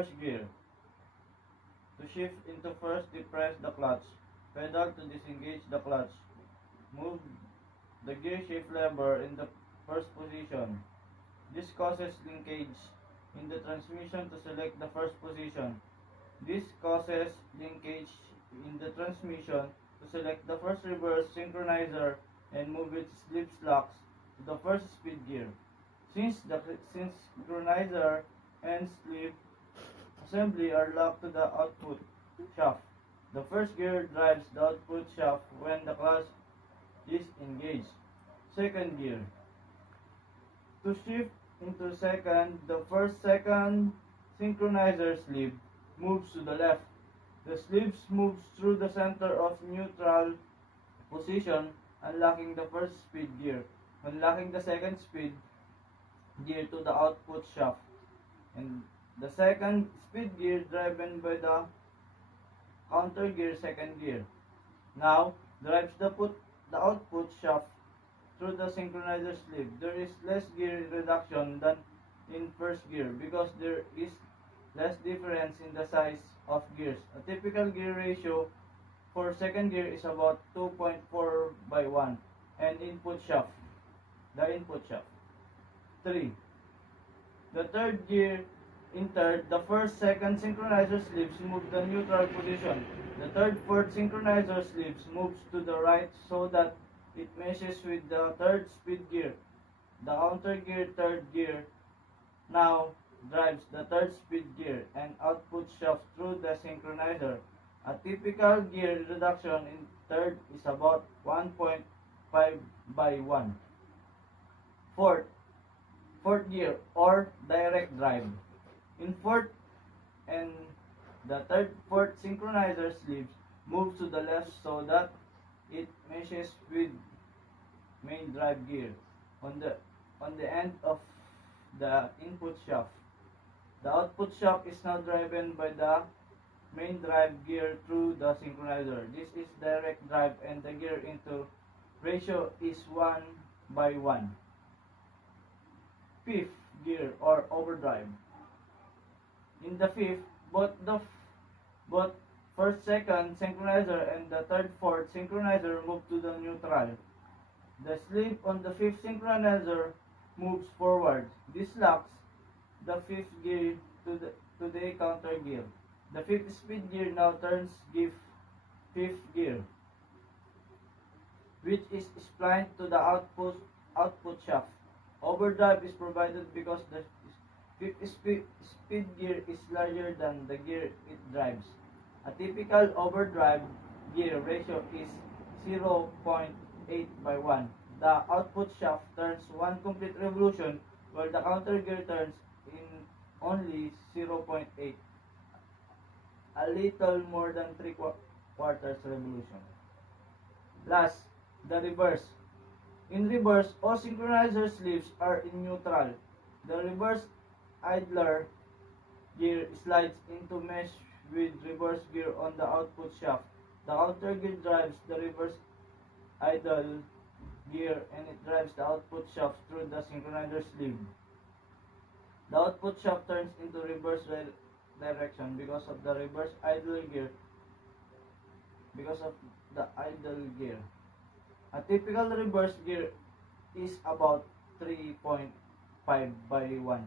First gear. To shift into first, depress the clutch pedal to disengage the clutch. Move the gear shift lever in the first position. This causes linkage in the transmission to select the first position. This causes linkage in the transmission to select the first reverse synchronizer and move its slip locks to the first speed gear. Since the synchronizer and slip assembly are locked to the output shaft, the first gear drives the output shaft when the clutch is engaged. Second gear. To shift into second, the second synchronizer sleeve moves to the left. The sleeve moves through the center of neutral position, unlocking the first speed gear, unlocking the second speed gear to the output shaft, and the second speed gear driven by the counter gear second gear. Now drives the output shaft through the synchronizer sleeve. There is less gear reduction than in first gear because there is less difference in the size of gears. A typical gear ratio for second gear is about 2.4:1 and the input shaft. 3. The third gear. In third, the first, second synchronizer sleeves move the neutral position. The third, fourth synchronizer sleeves moves to the right so that it meshes with the third speed gear. The counter gear third gear now drives the third speed gear and output shaft through the synchronizer. A typical gear reduction in third is about 1.5:1. Fourth gear or direct drive. In fourth and the fourth synchronizer sleeves moves to the left so that it meshes with main drive gear on the end of the input shaft. The output shaft is now driven by the main drive gear through the synchronizer. This is direct drive and the gear into ratio is 1:1. Fifth gear or overdrive. In the fifth, both first, second synchronizer and the third, fourth synchronizer move to the neutral. The sleeve on the fifth synchronizer moves forward. This locks the fifth gear to the counter gear. The fifth speed gear now turns fifth gear, which is splined to the output shaft. Overdrive is provided because the fifth speed gear is larger than the gear it drives. A typical overdrive gear ratio is 0.8:1. The output shaft turns one complete revolution while the counter gear turns in only 0.8, a little more than 3/4 revolution. Last, the reverse. In reverse, all synchronizer sleeves are in neutral. The reverse idler gear slides into mesh with reverse gear on the output shaft. The counter gear drives the reverse idle gear and it drives the output shaft through the synchronizer sleeve. The output shaft turns into reverse direction because of the idle gear. A typical reverse gear is about 3.5:1.